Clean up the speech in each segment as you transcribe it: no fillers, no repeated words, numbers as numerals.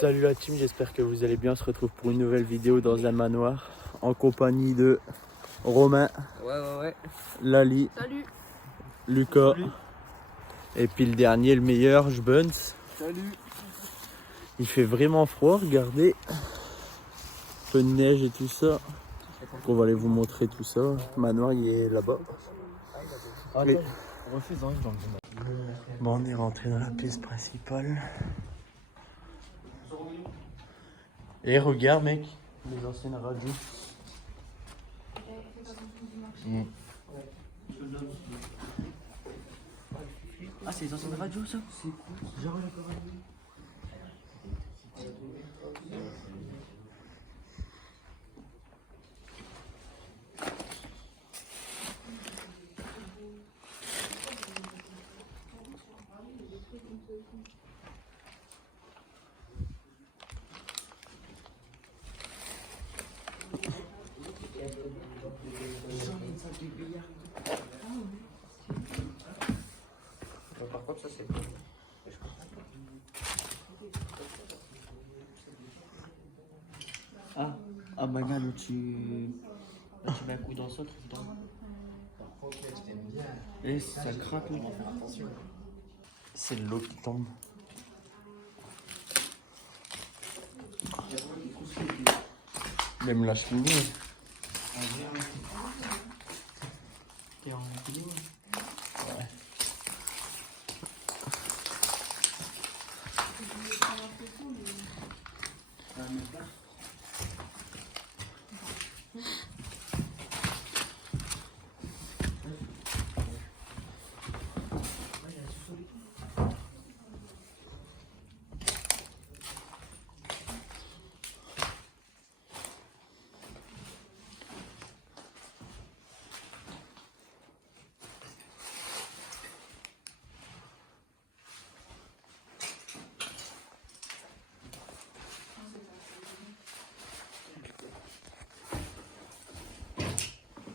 Salut la team, j'espère que vous allez bien. On se retrouve pour une nouvelle vidéo dans un manoir en compagnie de Romain, Ouais. Lali, Salut. Lucas. Salut. Et puis le dernier, le meilleur, Jbuns. Salut. Il fait vraiment froid, regardez. Un peu de neige et tout ça. Donc on va aller vous montrer tout ça. Le manoir il est là-bas. Et... Bon, on est rentré dans la pièce principale. Et regarde mec, les anciennes radios. Ah, c'est les anciennes radios, ça? C'est cool. Genre, par contre, ça, c'est cool. Ah, bah là, tu mets un coup dans ça, évidemment. Et ça craque, là. C'est de l'eau qui tombe. Même la cheminée. T'es en vidéo? Ouais.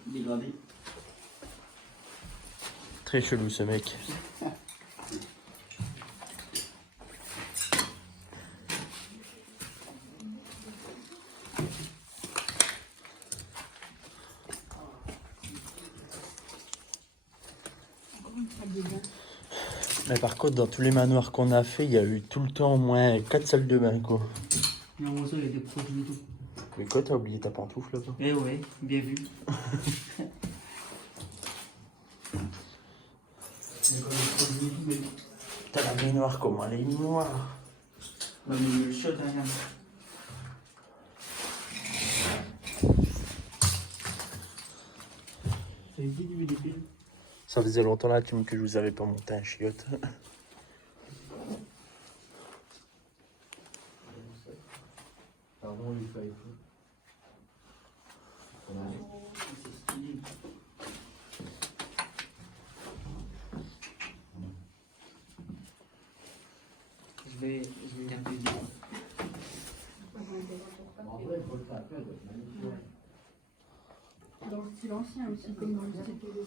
Dégradé. Très chelou ce mec. Mais par contre, dans tous les manoirs qu'on a fait, il y a eu tout le temps au moins 4 salles de bain quoi. Non, moi, ça, il y a des produits et tout. Mais quoi, t'as oublié ta pantoufle là-bas? Eh ouais, bien vu. T'as la baignoire comment elle est noire. Ouais, mais le shot, hein, regarde. Ça a été du débile. Ça faisait longtemps la team que je vous avais pas monté un chiotte. Pardon, il fallait Je vais garder des... En vrai, il faut le faire après, donc, magnifique. Dans le style ancien aussi, comme dans le style Pédodo.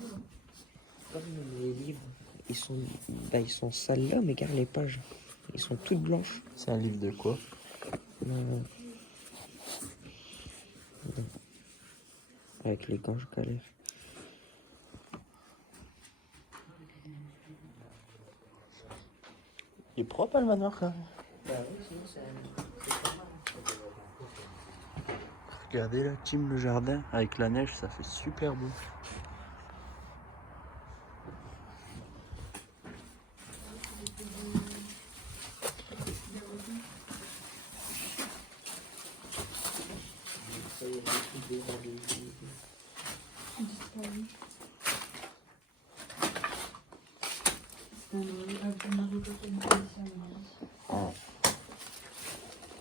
Comme les livres, ils sont sales là, mais regarde les pages. Ils sont toutes blanches. C'est un livre de quoi? Non. Avec les gants, je galère. Il est propre le manoir quand même. Bah oui, sinon c'est Regardez la team, le jardin avec la neige, ça fait super beau.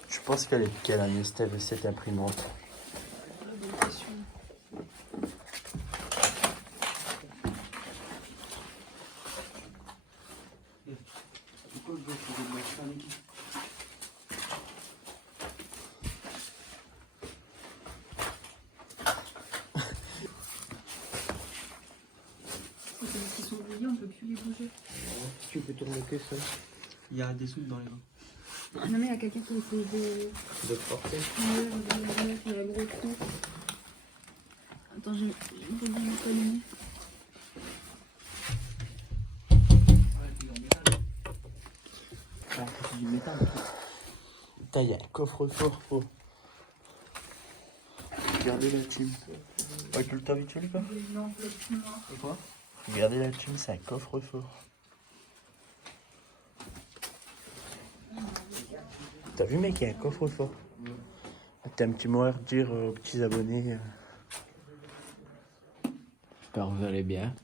Je pense qu'elle est de quelle année cette imprimante? Pourquoi je dois faire des matchs avec lui? C'est parce qu'ils sont oubliés, on peut plus les bouger. Tu peux tourner que ça. Il y a des sous dans les mains. Non mais il y a quelqu'un qui essaie De porter. de mettre la grosse trou. Attends, je vais bien me collier. Alors, c'est du métal. Putain, il y a un coffre-fort. Oh. Regardez la team. Ouais, tu le t'as habitué ou pas? Non, c'est noir. Et quoi? Regardez la team, c'est un coffre-fort. T'as vu, mec, il y a un coffre-fort. T'as un petit mot à redire aux petits abonnés. J'espère que vous allez bien.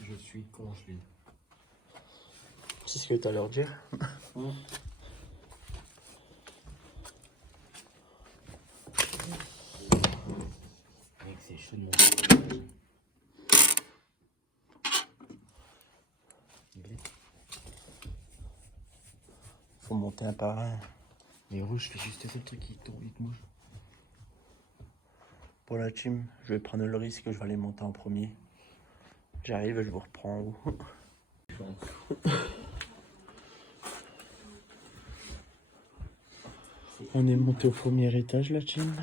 Je suis congelé. C'est ce que t'as à leur dire. Mec, c'est chaud de mon Faut monter un par un. Les rouges, je fais juste ce truc qui tombe, il te mouche. Pour la team, je vais prendre le risque, je vais aller monter en premier. J'arrive et je vous reprends en haut. On est monté au premier étage, la team.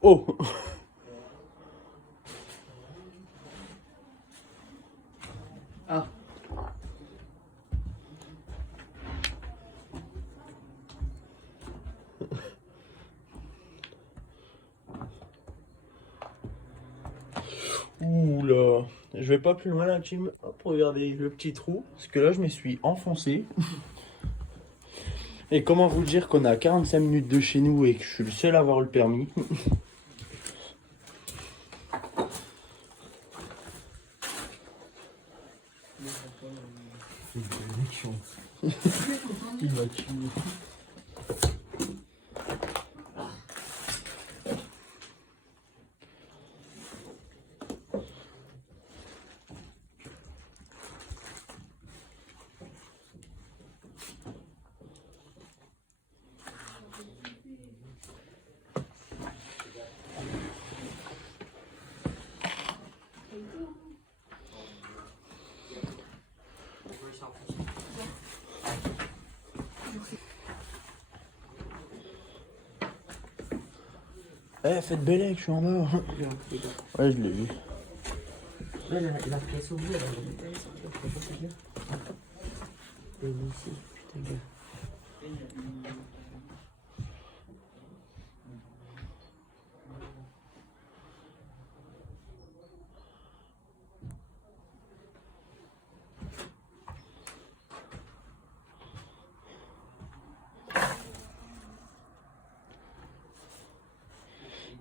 Oh! Ah! Ouh là! Je vais pas plus loin, la team. Hop, regardez le petit trou. Parce que là, je me suis enfoncé. Et comment vous dire qu'on est à 45 minutes de chez nous et que je suis le seul à avoir le permis. Il va tuer. Eh, faites belle, je suis en bas. Ouais, je l'ai vu. Là, la pièce au bout, elle va sortir. C'est bien. Et ici, putain, gars.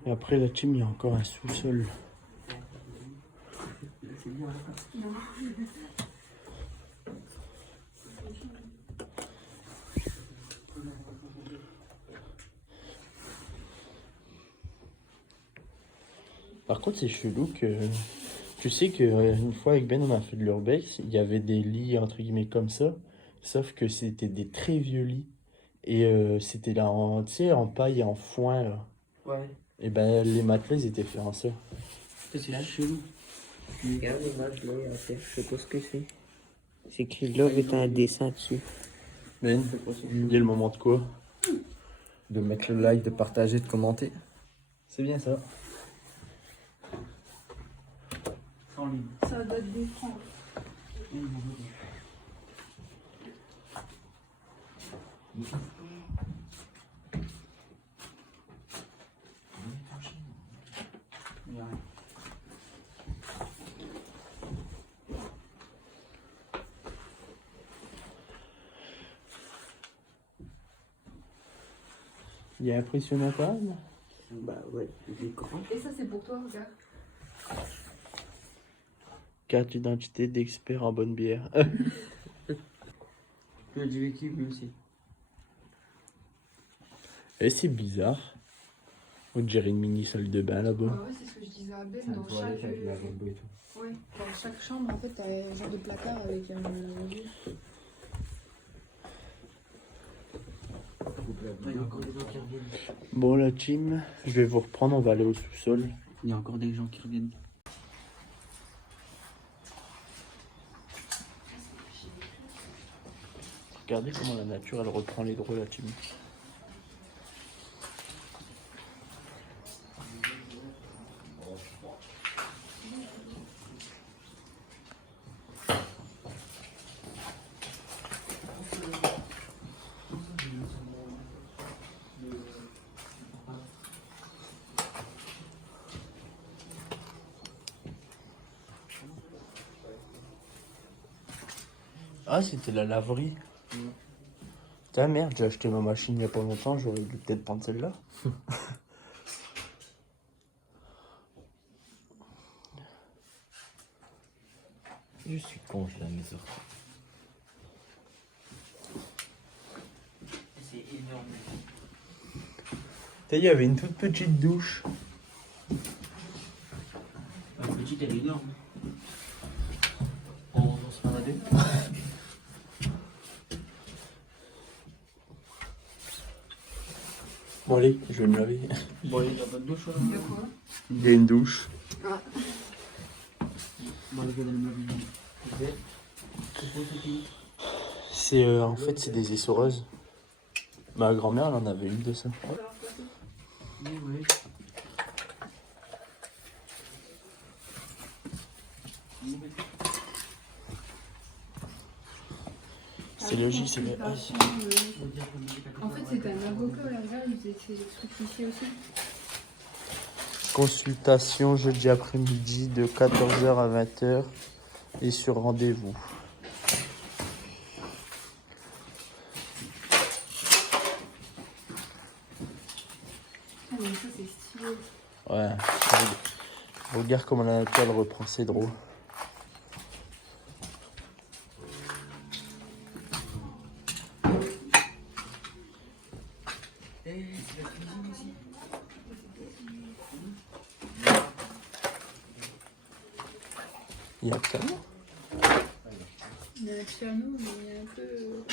Et après, la team, il y a encore un sous-sol. Par contre, c'est chelou que... Tu sais qu'une fois avec Ben, on a fait de l'urbex, il y avait des lits, entre guillemets, comme ça. Sauf que c'était des très vieux lits. Et c'était là, en, tu sais, en paille et en foin, là. Ouais. Et ben, les matelas, ils étaient faits en ça. C'est chelou. Regarde l'image là, à terre, je sais pas ce que c'est. C'est écrit Love est un dessin dessus. Ben, il y a le moment de quoi? De mettre le like, de partager, de commenter. C'est bien ça. Ça date des francs. Il est impressionnant quand même. Bah ouais, il est grand. Et ça, c'est pour toi, regarde. Carte d'identité d'expert en bonne bière. Tu as du vécu, lui aussi. Et c'est bizarre. On dirait une mini salle de bain là-bas. Ah ouais, c'est ce que je disais à Ben. Dans chaque... Ouais, dans chaque chambre, en fait, t'as un genre de placard avec un... Il y a encore des gens qui reviennent. Bon, la team, je vais vous reprendre, on va aller au sous-sol. Il y a encore des gens qui reviennent. Regardez comment la nature, elle reprend les droits, la team. Ah, c'était la laverie. Putain, merde, j'ai acheté ma machine il y a pas longtemps, j'aurais dû peut-être prendre celle-là. Je suis con, j'ai la maison. C'est énorme. Il y avait une toute petite douche. La petite, elle est énorme. On se fera deux. Bon, allez, je vais me laver. Bon, il n'y a pas de douche là. Il y a une douche. Bon, les gars, dans le meuble. C'est pour ce qui. C'est en fait, c'est des essoreuses. Ma grand-mère, elle en avait une de ça. Oui, oui. C'est logique, c'est les... En fait, c'était un avocat là, il faisait ses trucs ici aussi. Consultation jeudi après-midi de 14h à 20h et sur rendez-vous. Ah, mais ça, c'est stylé. Ouais. Regarde comment la nature elle reprend ses droits. Il y a le piano. Il y a un piano, mais il y a un peu.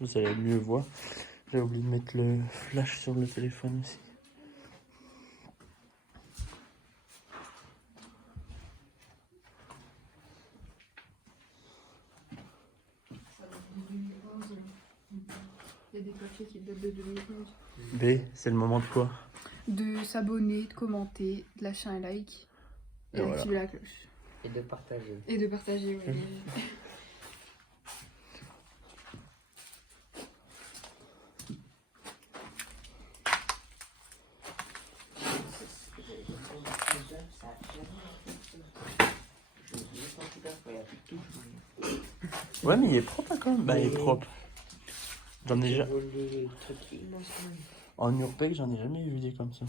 Vous allez mieux voir. J'ai oublié de mettre le flash sur le téléphone aussi. Il y a des papiers qui datent de 2011. B, c'est le moment de quoi? De s'abonner, de commenter, de lâcher un like et Et voilà. d'activer la cloche. Et de partager. Et de partager, oui. Ouais, mais il est propre hein, quand même. Bah, il est propre. J'en ai jamais. En urbex, j'en ai jamais vu des comme ça.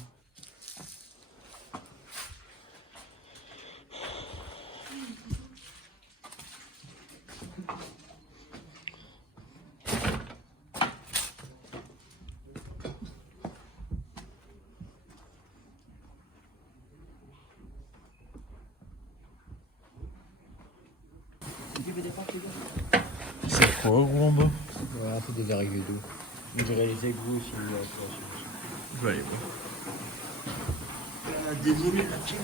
C'est quoi, gros bas? Ouais, un peu des arrivées d'eau. On dirait les égouts aussi. Je vais aller voir. Désolé, la tienne.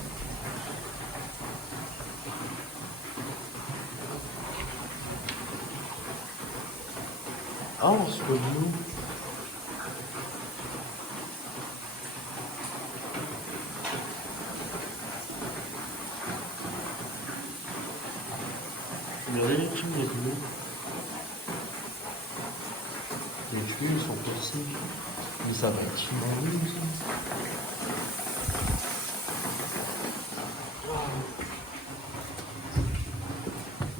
Ah, on se voit où? Regardez les films, il y a de l'eau. Les tuyaux, ils sont percés. Mais ça va être inondé aussi.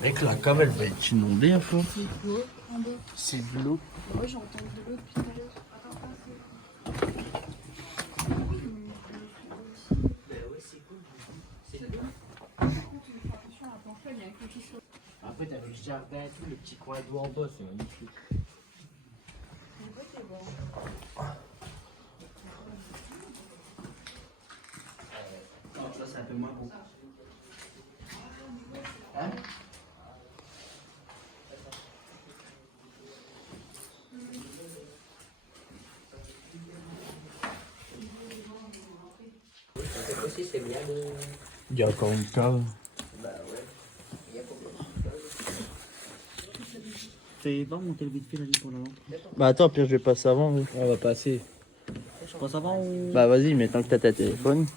Mec, la cave, elle va être inondée à fond. C'est de l'eau en bas. C'est de l'eau. Moi, j'entends de l'eau depuis tout à l'heure. Après, t'avais le jardin et tout, le petit coin d'eau en bas, c'est magnifique. Fais-moi un coup. Hein? C'est aussi, c'est bien de... Il y a encore une cave. Bah ouais. Il y a combien de choses? T'es pas monté le vite fait la vie pour l'avant. Bah attends, Pierre, je vais passer avant. Oui. On va passer. Je passe avant ou. Bah vas-y, maintenant que t'as ta téléphone.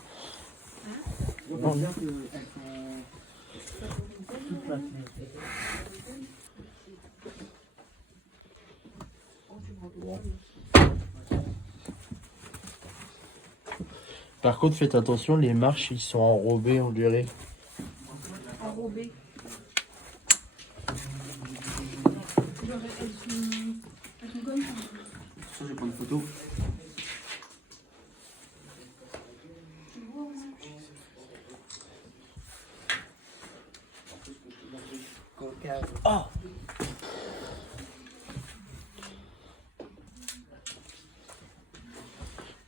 On va dire qu'elles sont. Toutes placées. Par contre, faites attention, les marches, ils sont enrobés, on dirait. Enrobé. Genre, elles sont comme ça. Ça, je vais prendre une photo.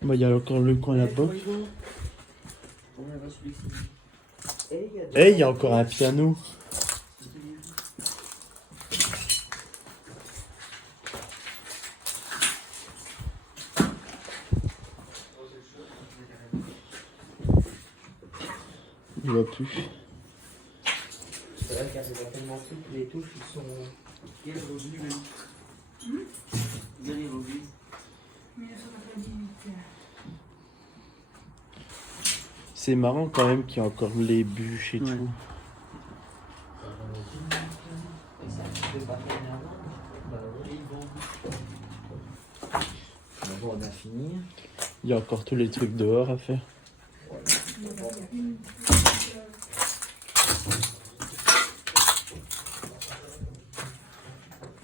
Bah, il y a encore le coin là-bas. Eh, il y a encore un piano. Il va plus. C'est vrai qu'il y a tellement de trucs, les touches, ils sont... Il y a les revenus même. Il y a les revenus. 1998. C'est marrant quand même qu'il y a encore les bûches et Ouais. tout. Et ça, tu peux pas faire avant. Bah oui, bon. Bon, on a fini. Il y a encore tous les trucs dehors à faire.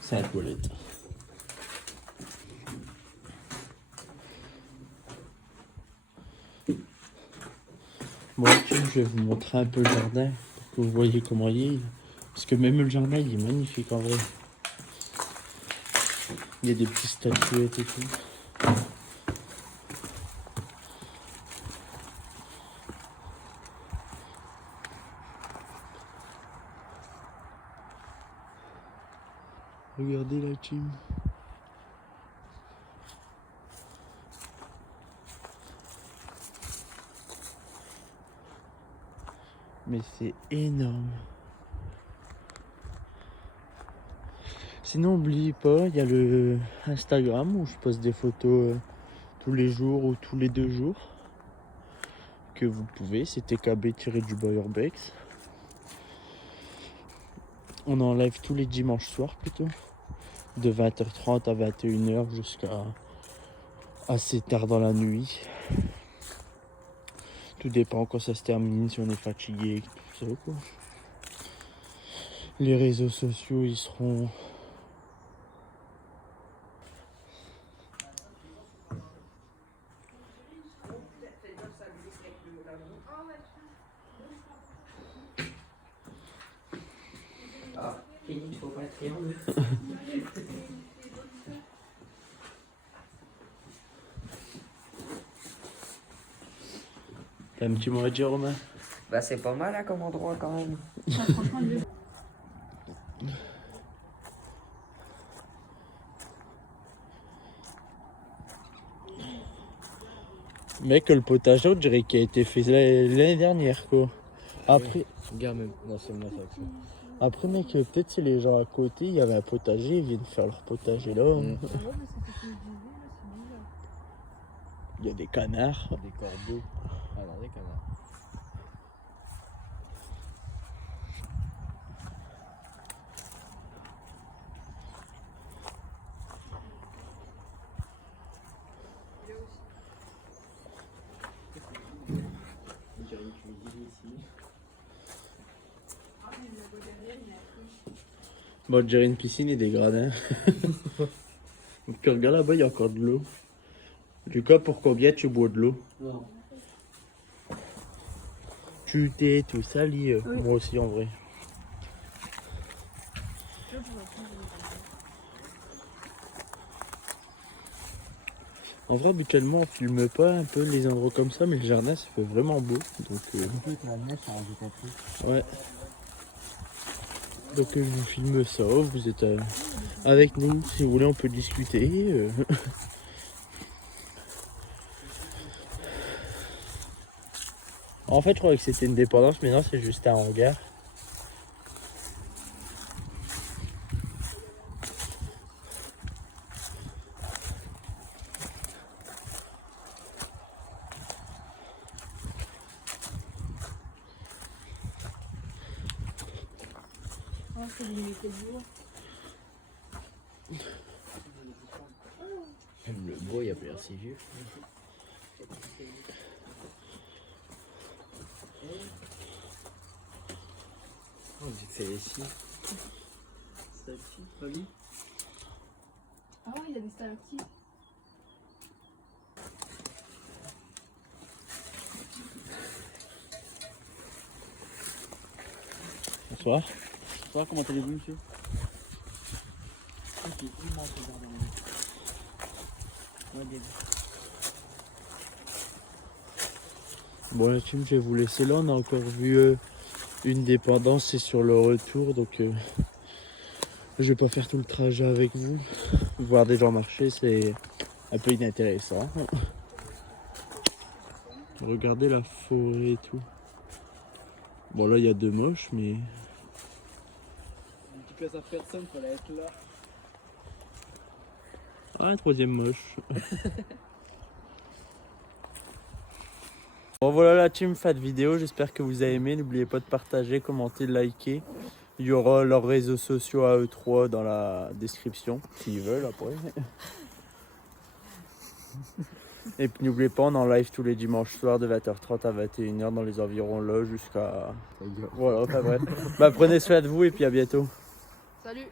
C'est la toilette. Bon, ok, je vais vous montrer un peu le jardin pour que vous voyez comment il est. Parce que même le jardin, il est magnifique en vrai. Il y a des petites statuettes et tout. Regardez la team. Mais c'est énorme. Sinon, n'oubliez pas, il y a le Instagram où je poste des photos tous les jours ou tous les 2 jours. Que vous pouvez, c'est TKB-Urbex. On en live tous les dimanches soirs plutôt. De 20h30 à 21h jusqu'à assez tard dans la nuit. Tout dépend quand ça se termine, si on est fatigué, tout ça quoi. Les réseaux sociaux, ils seront... Ah, il faut pas être triangle. T'as un petit mot à dire, Romain? Bah c'est pas mal là comme endroit quand même. Ah, franchement, le... Mec, le potager, on dirait qu'il a été fait l'année dernière, quoi. Après, Regarde même. Non, c'est moi ça. après mec, peut-être c'est les gens à côté, il y avait un potager, ils viennent faire leur potager là. Mm. Il y a des canards. Des corbeaux. Ah non, des canards. Bon, on dirait une piscine et des gradins. Donc, regarde là-bas, il y a encore de l'eau. Lucas, pour combien tu bois de l'eau? Non. Tu t'es tout sali, Oui. moi aussi en vrai. En vrai, habituellement, on filme pas un peu les endroits comme ça, mais le jardin, ça fait vraiment beau. Donc, La neige, ça rajoute un truc. ouais. Donc, je vous filme ça. Vous êtes avec nous. Si vous voulez, on peut discuter. En fait, je croyais que c'était une dépendance, mais non, c'est juste un hangar. Ah, c'est limité de jour. Même le bois, il a pas l'air si vieux. Oh, j'ai fait les scies. Stalactite, pas lui. Ah ouais, il y a des stalactites. Bonsoir. Bonsoir, comment allez-vous, monsieur? Ok, immense le jardin. Ouais, bien. Bon, la team, je vais vous laisser là. On a encore vu une dépendance, c'est sur le retour. Donc, je vais pas faire tout le trajet avec vous. Voir des gens marcher, c'est un peu inintéressant. Regardez la forêt et tout. Bon, là, il y a deux moches, mais... Une petite place à personne, fallait être là. Ah, un troisième moche. Bon, voilà la team, fin de vidéo. J'espère que vous avez aimé. N'oubliez pas de partager, commenter, liker. Il y aura leurs réseaux sociaux à eux trois dans la description, s'ils veulent après. Et puis n'oubliez pas, on est en live tous les dimanches soirs de 20h30 à 21h dans les environs là jusqu'à... Voilà, enfin bref. Bah, prenez soin de vous et puis à bientôt. Salut!